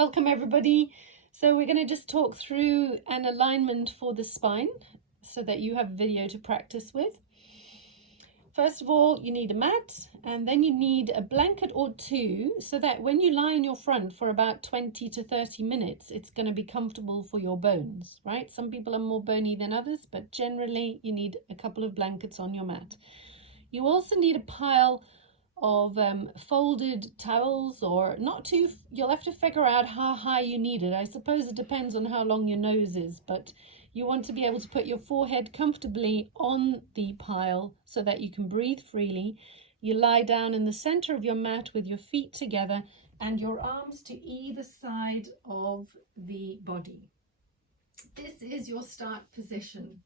Welcome everybody. So we're going to just talk through an alignment for the spine so that you have a video to practice with. First of all, you need a mat, and then you need a blanket or two so that when you lie on your front for about 20 to 30 minutes, it's going to be comfortable for your bones, right? Some people are more bony than others, but generally you need a couple of blankets on your mat. You also need a pile of folded towels, or not too, you'll have to figure out how high you need it. I suppose it depends on how long your nose is, but you want to be able to put your forehead comfortably on the pile so that you can breathe freely. You lie down in the center of your mat with your feet together and your arms to either side of the body. This is your start position.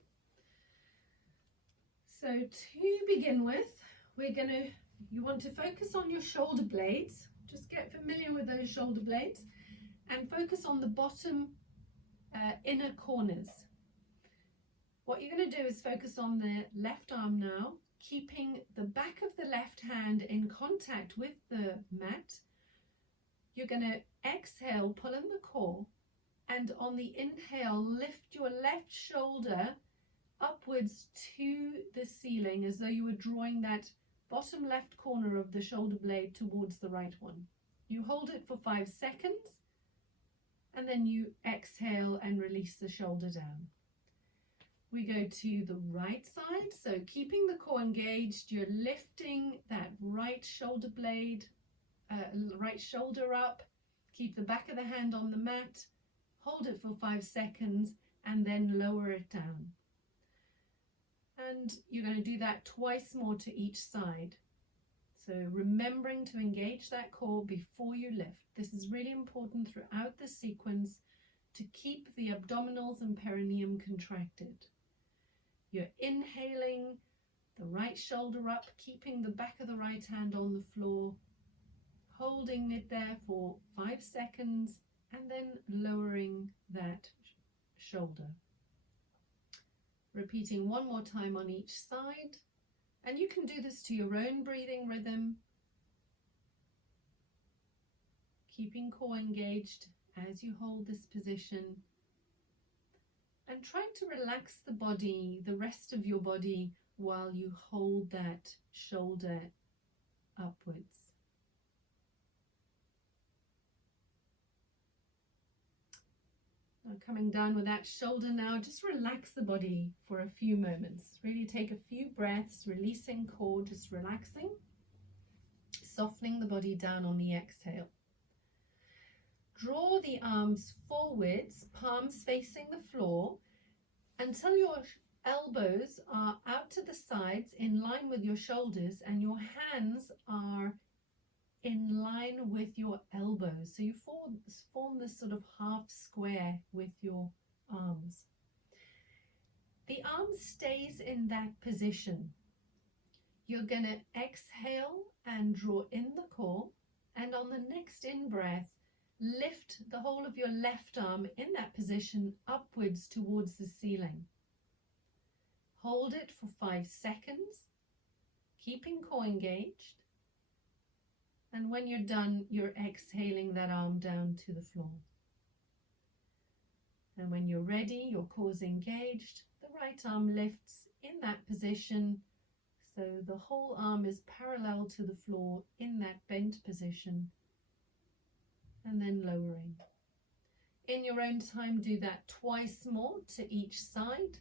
So to begin with, you want to focus on your shoulder blades. Just get familiar with those shoulder blades and focus on the bottom inner corners. What you're going to do is focus on the left arm now, keeping the back of the left hand in contact with the mat. You're going to exhale, pull in the core, and on the inhale, lift your left shoulder upwards to the ceiling as though you were drawing that bottom left corner of the shoulder blade towards the right one. You hold it for 5 seconds and then you exhale and release the shoulder down. We go to the right side, so keeping the core engaged, you're lifting that right shoulder blade, right shoulder up, keep the back of the hand on the mat, hold it for 5 seconds and then lower it down. And you're going to do that twice more to each side. So remembering to engage that core before you lift. This is really important throughout the sequence to keep the abdominals and perineum contracted. You're inhaling the right shoulder up, keeping the back of the right hand on the floor, holding it there for 5 seconds and then lowering that shoulder. Repeating one more time on each side, and you can do this to your own breathing rhythm, keeping core engaged as you hold this position and trying to relax the body, the rest of your body, while you hold that shoulder upwards. Coming down with that shoulder now, just relax the body for a few moments. Really take a few breaths, releasing core, just relaxing, softening the body down on the exhale. Draw the arms forwards, palms facing the floor, until your elbows are out to the sides in line with your shoulders and your hands are in line with your elbows. So you form this sort of half square with your arms. The arm stays in that position. You're going to exhale and draw in the core, and on the next in-breath, lift the whole of your left arm in that position upwards towards the ceiling. Hold it for 5 seconds, keeping core engaged. And when you're done, you're exhaling that arm down to the floor. And when you're ready, your core's engaged, the right arm lifts in that position. So the whole arm is parallel to the floor in that bent position. And then lowering. In your own time, do that twice more to each side,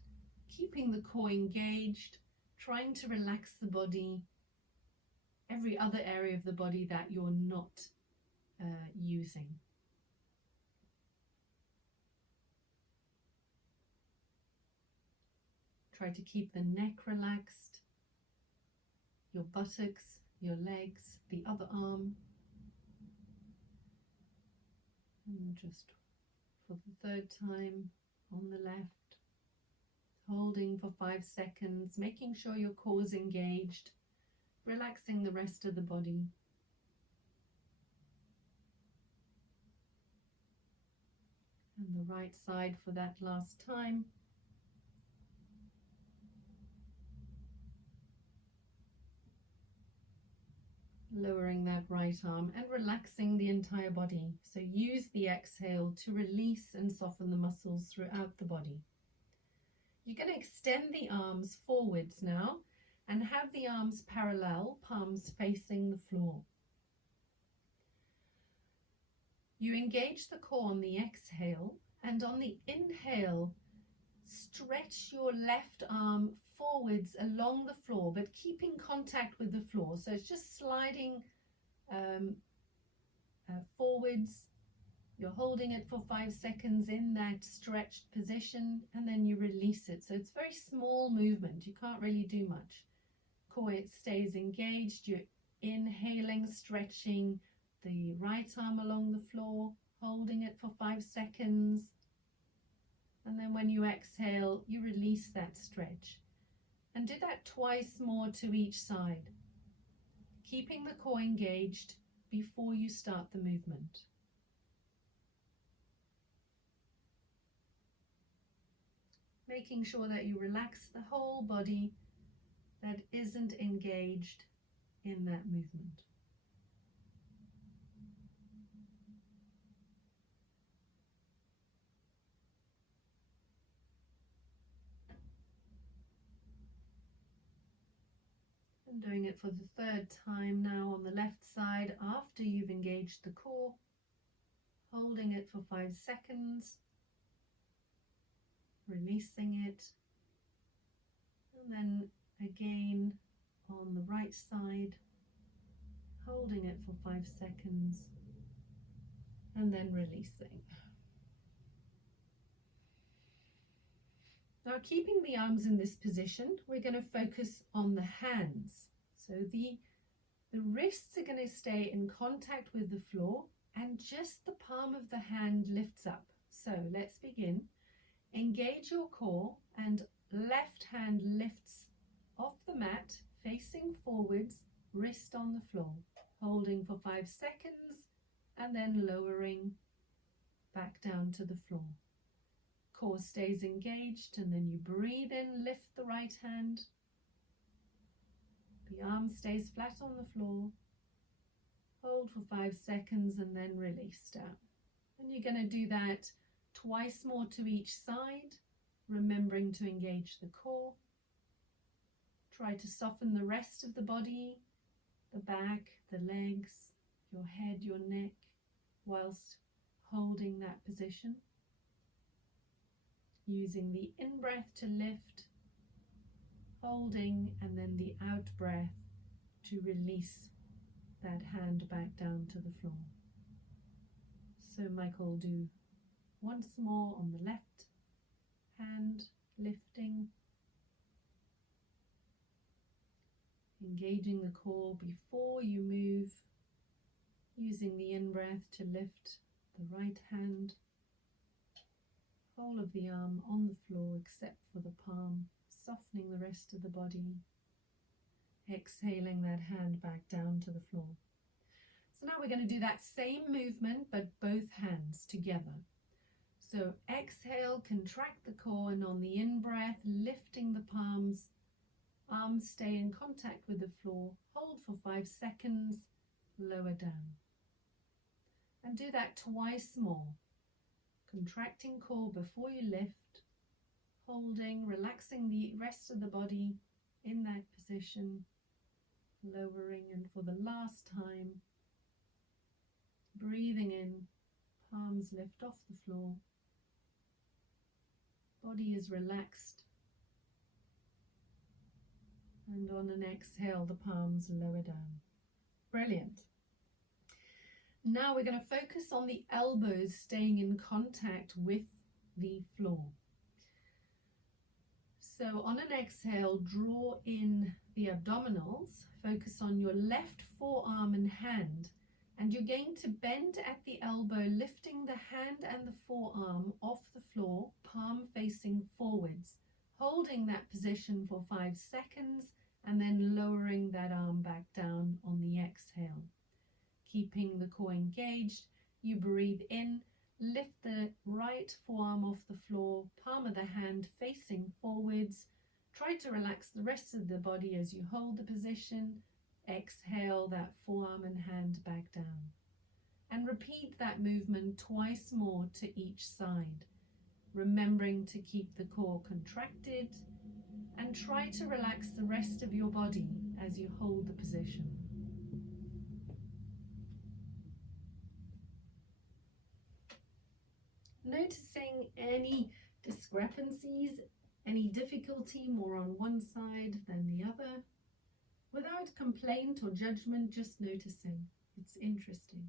keeping the core engaged, trying to relax the body, every other area of the body that you're not using. Try to keep the neck relaxed, your buttocks, your legs, the other arm. And just for the 3rd time on the left, holding for 5 seconds, making sure your core is engaged, relaxing the rest of the body. And the right side for that last time. Lowering that right arm and relaxing the entire body. So use the exhale to release and soften the muscles throughout the body. You're going to extend the arms forwards now and have the arms parallel, palms facing the floor. You engage the core on the exhale, and on the inhale, stretch your left arm forwards along the floor, but keeping contact with the floor. So it's just sliding forwards. You're holding it for 5 seconds in that stretched position, and then you release it. So it's very small movement. You can't really do much. Core, it stays engaged. You're inhaling, stretching the right arm along the floor, holding it for 5 seconds. And then when you exhale, you release that stretch. And do that twice more to each side, keeping the core engaged before you start the movement. Making sure that you relax the whole body that isn't engaged in that movement. And doing it for the third time now on the left side after you've engaged the core, holding it for 5 seconds, releasing it, and then again on the right side, holding it for 5 seconds, and then releasing. Now, keeping the arms in this position, we're going to focus on the hands. So the wrists are going to stay in contact with the floor, and just the palm of the hand lifts up. So let's begin. Engage your core, and left hand lifts off the mat, facing forwards, wrist on the floor, holding for 5 seconds, and then lowering back down to the floor. Core stays engaged, and then you breathe in, lift the right hand. The arm stays flat on the floor. Hold for 5 seconds and then release down. And you're going to do that twice more to each side, remembering to engage the core. Try to soften the rest of the body, the back, the legs, your head, your neck, whilst holding that position. Using the in-breath to lift, holding, and then the out-breath to release that hand back down to the floor. So Michael will do once more on the left hand, lifting, engaging the core before you move, using the in-breath to lift the right hand, whole of the arm on the floor except for the palm, softening the rest of the body, exhaling that hand back down to the floor. So now we're going to do that same movement but both hands together. So exhale, contract the core, and on the in-breath, lifting the palms, arms stay in contact with the floor, hold for 5 seconds, lower down. And do that twice more. Contracting core before you lift, holding, relaxing the rest of the body in that position, lowering, and for the last time, breathing in, palms lift off the floor, body is relaxed, and on an exhale, the palms lower down. Brilliant. Now we're going to focus on the elbows staying in contact with the floor. So on an exhale, draw in the abdominals, focus on your left forearm and hand, and you're going to bend at the elbow, lifting the hand and the forearm off the floor, palm facing forwards, holding that position for 5 seconds, and then lowering that arm back down on the exhale. Keeping the core engaged, you breathe in, lift the right forearm off the floor, palm of the hand facing forwards. Try to relax the rest of the body as you hold the position, Exhale that forearm and hand back down. And repeat that movement twice more to each side, remembering to keep the core contracted and try to relax the rest of your body as you hold the position. Noticing any discrepancies, any difficulty more on one side than the other, without complaint or judgment, just noticing. It's interesting.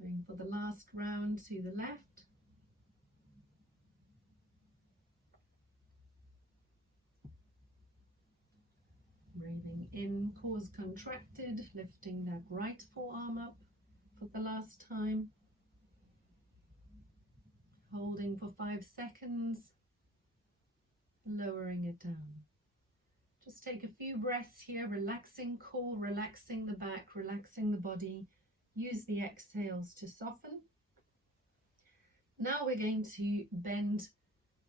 Going for the last round to the left. Breathing in, cores contracted, lifting that right forearm up for the last time. Holding for 5 seconds, lowering it down. Just take a few breaths here, relaxing core, relaxing the back, relaxing the body. Use the exhales to soften. Now we're going to bend.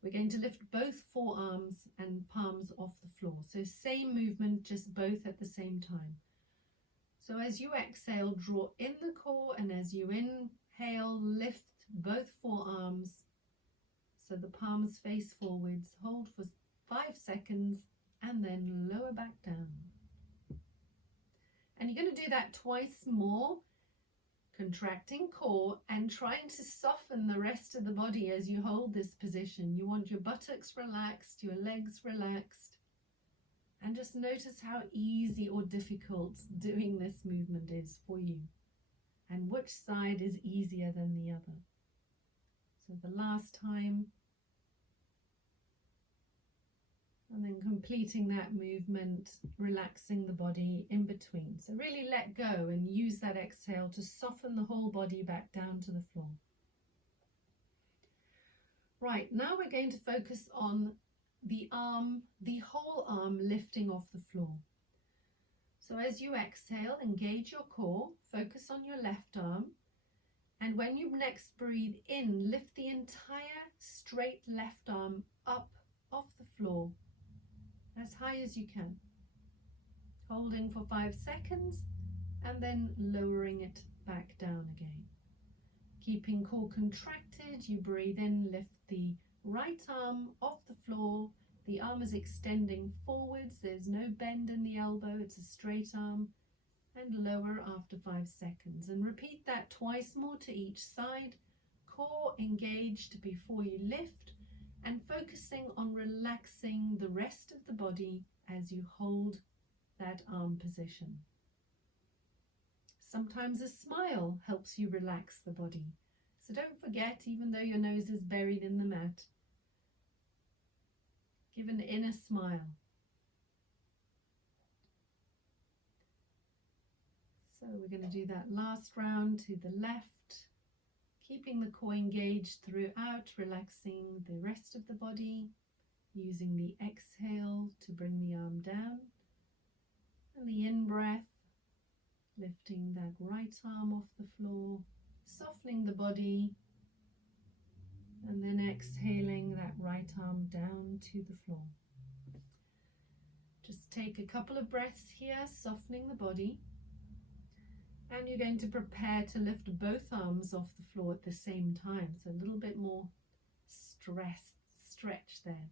We're going to lift both forearms and palms off the floor. So same movement, just both at the same time. So as you exhale, draw in the core, and as you inhale, lift both forearms so the palms face forwards. Hold for 5 seconds and then lower back down. And you're going to do that twice more, contracting core and trying to soften the rest of the body as you hold this position. You want your buttocks relaxed, your legs relaxed, and just notice how easy or difficult doing this movement is for you, and which side is easier than the other. So the last time, and then completing that movement, relaxing the body in between. So really let go and use that exhale to soften the whole body back down to the floor. Right, now we're going to focus on the arm, the whole arm lifting off the floor. So as you exhale, engage your core, focus on your left arm, and when you next breathe in, lift the entire straight left arm up off the floor as high as you can, holding for 5 seconds and then lowering it back down again. Keeping core contracted, you breathe in, lift the right arm off the floor. The arm is extending forwards, there's no bend in the elbow, it's a straight arm, and lower after 5 seconds. And repeat that twice more to each side, core engaged before you lift, and focusing on relaxing the rest of the body as you hold that arm position. Sometimes a smile helps you relax the body. So don't forget, even though your nose is buried in the mat, give an inner smile. So we're going to do that last round to the left. Keeping the core engaged throughout, relaxing the rest of the body, using the exhale to bring the arm down, and the in-breath, lifting that right arm off the floor, softening the body, and then exhaling that right arm down to the floor. Just take a couple of breaths here, softening the body. And you're going to prepare to lift both arms off the floor at the same time. So a little bit more stretch there.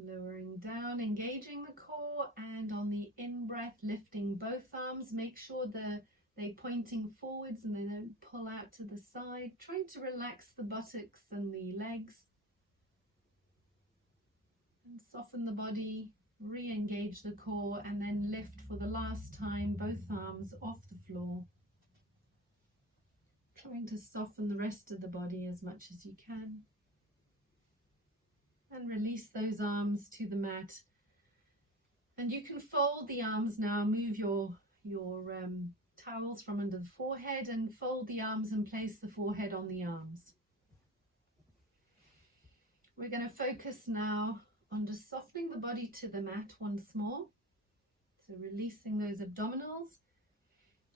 Lowering down, engaging the core, and on the in-breath, lifting both arms. Make sure they're pointing forwards and they don't pull out to the side. Trying to relax the buttocks and the legs. And soften the body. Re-engage the core and then lift for the last time both arms off the floor, trying to soften the rest of the body as much as you can, and release those arms to the mat. And you can fold the arms now, move your towels from under the forehead and fold the arms and place the forehead on the arms. We're going to focus now on just softening the body to the mat once more. So releasing those abdominals.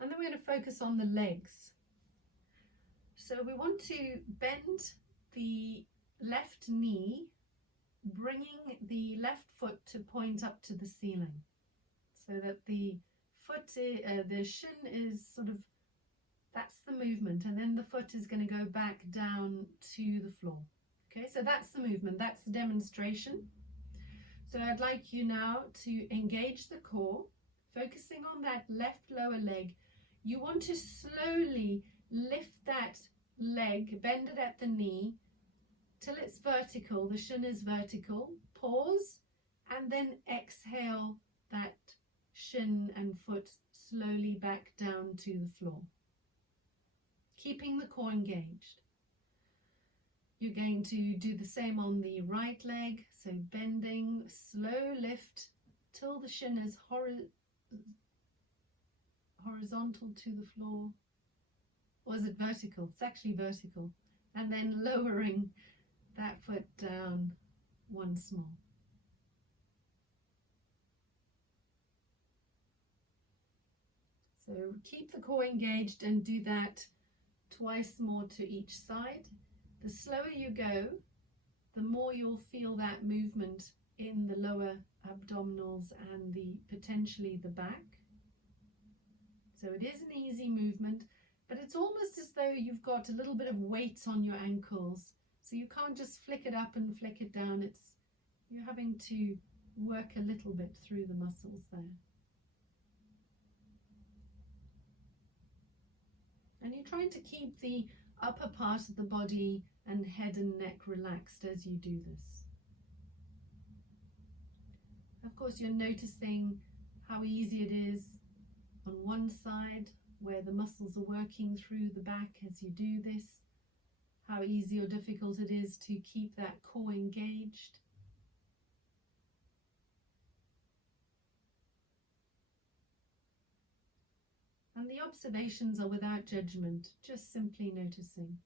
And then we're going to focus on the legs. So we want to bend the left knee, bringing the left foot to point up to the ceiling, so that the foot, the shin is sort of, that's the movement, and then the foot is going to go back down to the floor. Okay, so that's the movement, that's the demonstration. So I'd like you now to engage the core, focusing on that left lower leg. You want to slowly lift that leg, bend it at the knee till it's vertical, the shin is vertical. Pause and then exhale that shin and foot slowly back down to the floor, keeping the core engaged. You're going to do the same on the right leg, so bending, slow lift till the shin is horizontal to the floor. Or is it vertical? It's actually vertical. And then lowering that foot down once more. So keep the core engaged and do that twice more to each side. The slower you go, the more you'll feel that movement in the lower abdominals and potentially the back. So it is an easy movement, but it's almost as though you've got a little bit of weight on your ankles. So you can't just flick it up and flick it down. You're having to work a little bit through the muscles there. And you're trying to keep the upper part of the body and head and neck relaxed as you do this. Of course, you're noticing how easy it is on one side where the muscles are working through the back as you do this, how easy or difficult it is to keep that core engaged. And the observations are without judgment, just simply noticing.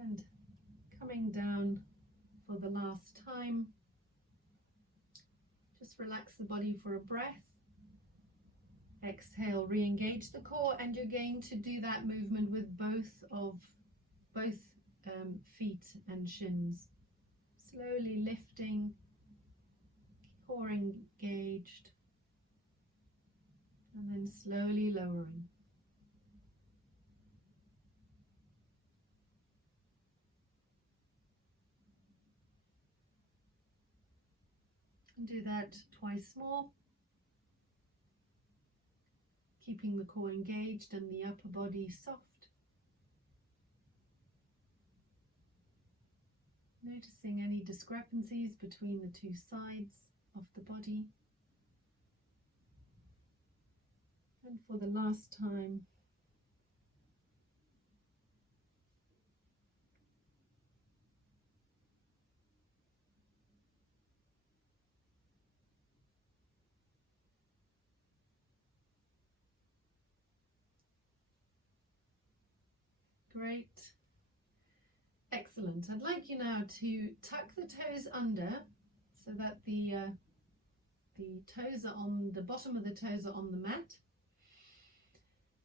And coming down for the last time, just relax the body for a breath. Exhale, re-engage the core, and you're going to do that movement with both feet and shins. Slowly lifting, core engaged, and then slowly lowering. And do that twice more, keeping the core engaged and the upper body soft. Noticing any discrepancies between the two sides of the body. And for the last time, great. Excellent. I'd like you now to tuck the toes under so that the toes are on the bottom of the toes are on the mat.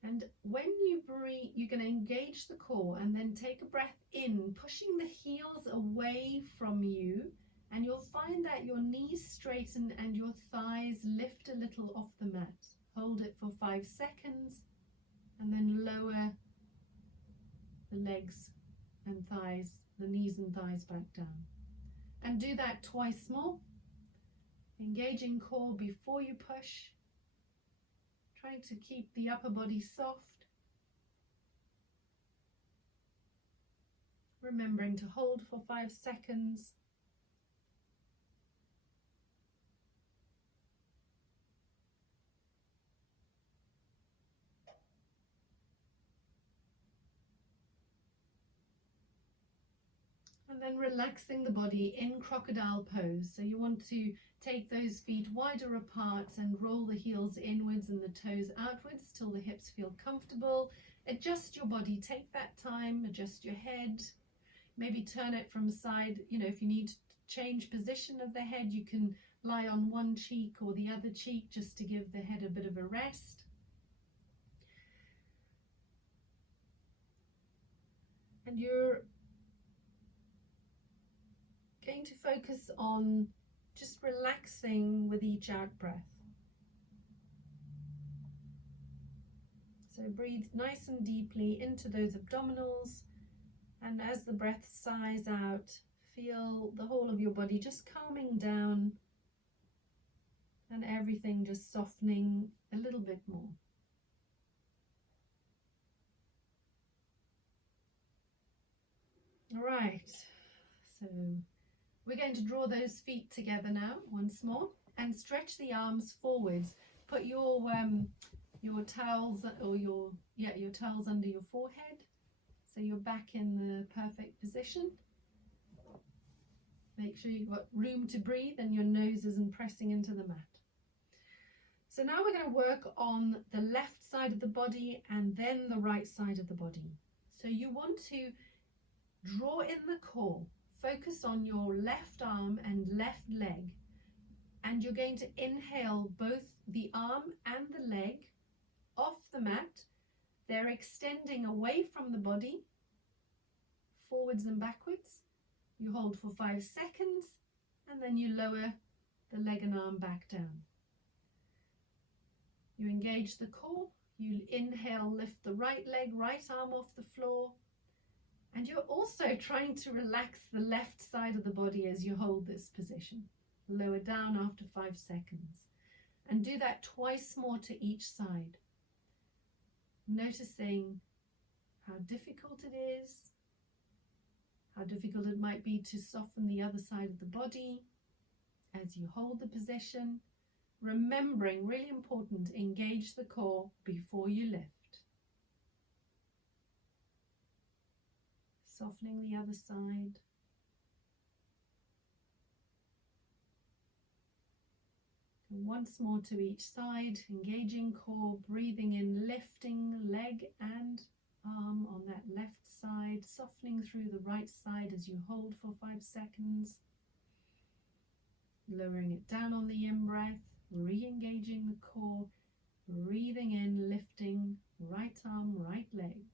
And when you breathe, you're going to engage the core and then take a breath in, pushing the heels away from you, and you'll find that your knees straighten and your thighs lift a little off the mat. Hold it for 5 seconds and then lower the legs and thighs, the knees and thighs back down. And do that twice more, engaging core before you push, trying to keep the upper body soft, remembering to hold for 5 seconds. And then relaxing the body in crocodile pose. So you want to take those feet wider apart and roll the heels inwards and the toes outwards till the hips feel comfortable. Adjust your body, take that time, adjust your head, maybe turn it from side. You know, if you need to change position of the head, you can lie on one cheek or the other cheek just to give the head a bit of a rest. And you're going to focus on just relaxing with each out breath. So breathe nice and deeply into those abdominals, and as the breath sighs out, feel the whole of your body just calming down and everything just softening a little bit more. All right, so we're going to draw those feet together now once more and stretch the arms forwards. Put your towels or your towels under your forehead, so you're back in the perfect position. Make sure you've got room to breathe and your nose isn't pressing into the mat. So now we're going to work on the left side of the body and then the right side of the body. So you want to draw in the core, focus on your left arm and left leg, and you're going to inhale both the arm and the leg off the mat. They're extending away from the body, forwards and backwards. You hold for 5 seconds and then you lower the leg and arm back down. You engage the core, you inhale, lift the right leg, right arm off the floor, and you're also trying to relax the left side of the body as you hold this position. Lower down after 5 seconds, and do that twice more to each side, noticing how difficult it is, how difficult it might be to soften the other side of the body as you hold the position. Remembering, really important, engage the core before you lift. Softening the other side. And once more to each side, engaging core, breathing in, lifting leg and arm on that left side, softening through the right side as you hold for 5 seconds. Lowering it down on the in-breath, re-engaging the core, breathing in, lifting right arm, right leg.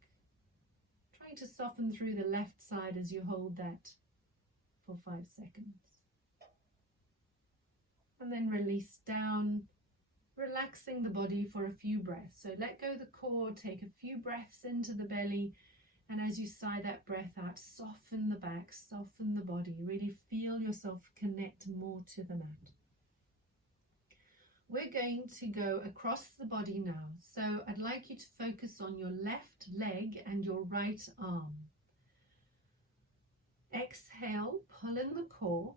Trying to soften through the left side as you hold that for 5 seconds. And then release down, relaxing the body for a few breaths. So let go the core, take a few breaths into the belly, and as you sigh that breath out, soften the back, soften the body. Really feel yourself connect more to the mat. We're going to go across the body now. So I'd like you to focus on your left leg and your right arm. Exhale, pull in the core,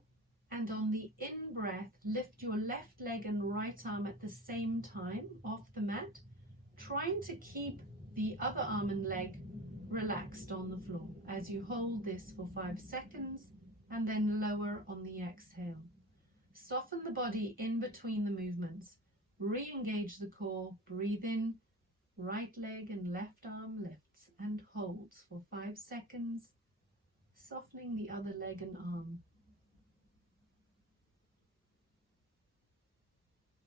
and on the in-breath, lift your left leg and right arm at the same time off the mat, trying to keep the other arm and leg relaxed on the floor as you hold this for 5 seconds and then lower on the exhale. Soften the body in between the movements. Re-engage the core, breathe in, right leg and left arm lifts and holds for 5 seconds, softening the other leg and arm.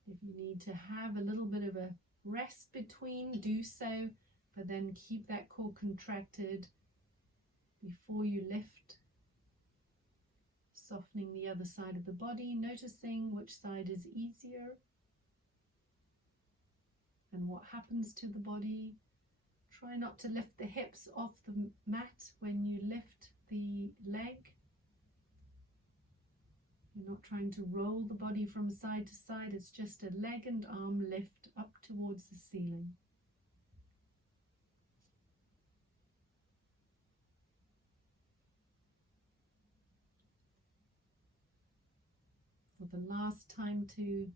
If you need to have a little bit of a rest between, do so, but then keep that core contracted before you lift. Softening the other side of the body, noticing which side is easier and what happens to the body. Try not to lift the hips off the mat when you lift the leg. You're not trying to roll the body from side to side, it's just a leg and arm lift up towards the ceiling. For the last time too,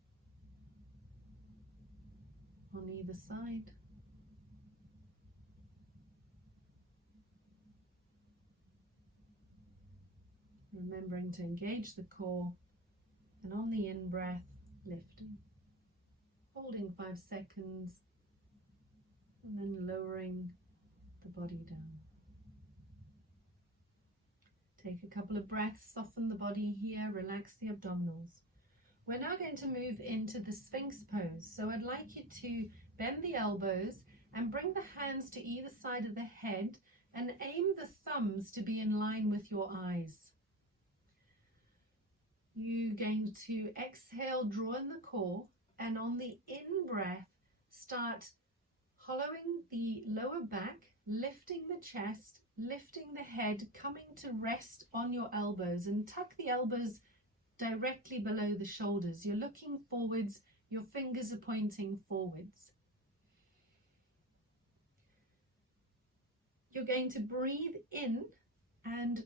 on either side. Remembering to engage the core, and on the in-breath, lifting. Holding 5 seconds, and then lowering the body down. Take a couple of breaths, soften the body here, relax the abdominals. We're now going to move into the Sphinx pose. So I'd like you to bend the elbows and bring the hands to either side of the head and aim the thumbs to be in line with your eyes. You're going to exhale, draw in the core, and on the in-breath, start hollowing the lower back, lifting the chest, lifting the head, coming to rest on your elbows, and tuck the elbows directly below the shoulders. You're looking forwards, your fingers are pointing forwards. You're going to breathe in, and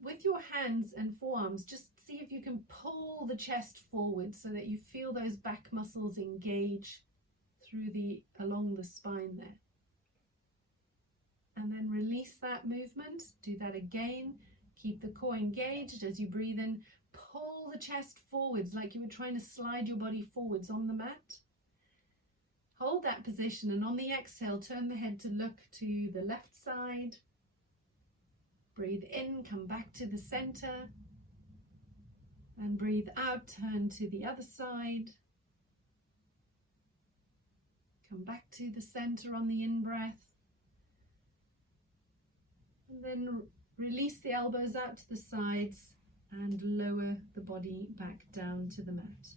with your hands and forearms, just see if you can pull the chest forward so that you feel those back muscles engage along the spine there. And then release that movement. Do that again. Keep the core engaged as you breathe in. Pull the chest forwards like you were trying to slide your body forwards on the mat. Hold that position, and on the exhale, turn the head to look to the left side. Breathe in, come back to the center. And breathe out, turn to the other side. Come back to the center on the in-breath. And then release the elbows out to the sides and lower the body back down to the mat.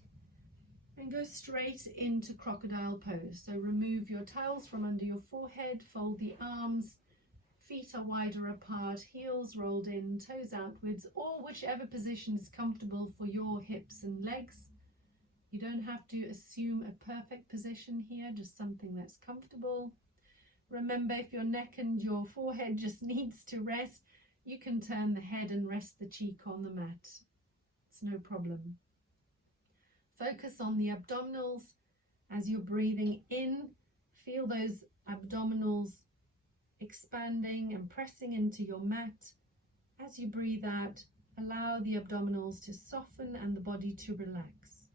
And go straight into crocodile pose. So remove your towels from under your forehead, fold the arms, feet are wider apart, heels rolled in, toes outwards, or whichever position is comfortable for your hips and legs. You don't have to assume a perfect position here, just something that's comfortable. Remember, if your neck and your forehead just needs to rest, you can turn the head and rest the cheek on the mat. It's no problem. Focus on the abdominals as you're breathing in. Feel those abdominals expanding and pressing into your mat. As you breathe out, allow the abdominals to soften and the body to relax.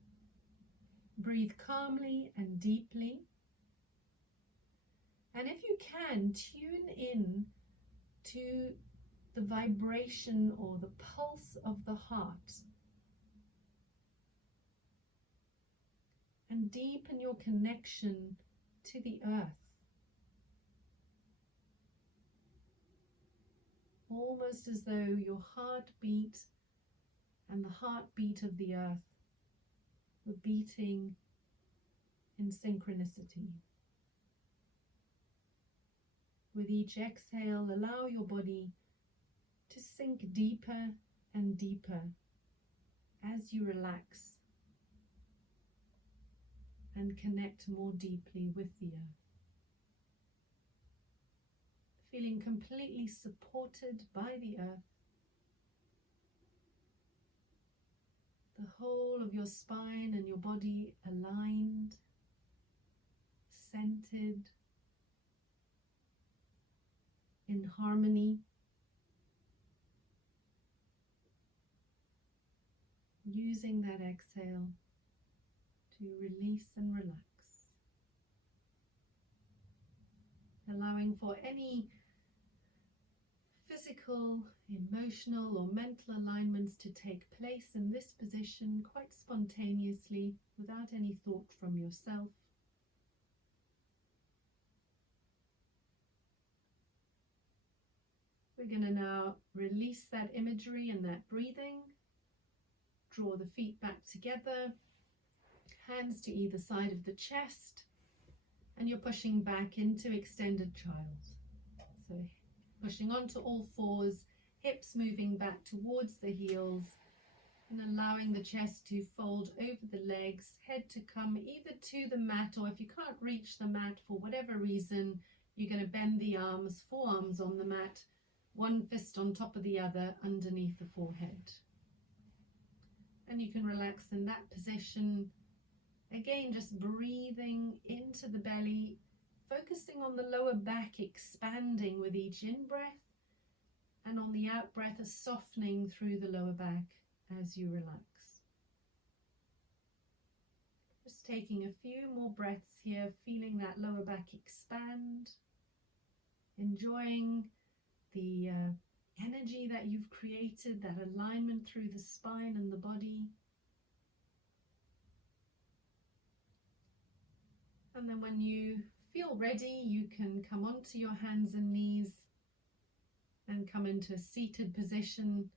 Breathe calmly and deeply. And if you can, tune in to the vibration or the pulse of the heart. And deepen your connection to the earth. Almost as though your heartbeat and the heartbeat of the earth were beating in synchronicity. With each exhale, allow your body to sink deeper and deeper as you relax and connect more deeply with the earth. Feeling completely supported by the earth. The whole of your spine and your body aligned, centered, in harmony. Using that exhale to release and relax. Allowing for any physical, emotional or mental alignments to take place in this position quite spontaneously without any thought from yourself. We're going to now release that imagery and that breathing. Draw the feet back together, hands to either side of the chest, and you're pushing back into extended child. So pushing onto all fours, hips moving back towards the heels, and allowing the chest to fold over the legs, head to come either to the mat, or if you can't reach the mat for whatever reason, you're going to bend the arms, forearms on the mat, one fist on top of the other underneath the forehead. And you can relax in that position. Again, just breathing into the belly, focusing on the lower back expanding with each in-breath, and on the out-breath a softening through the lower back as you relax. Just taking a few more breaths here, feeling that lower back expand, enjoying the energy that you've created, that alignment through the spine and the body. And then when you feel ready, you can come onto your hands and knees and come into a seated position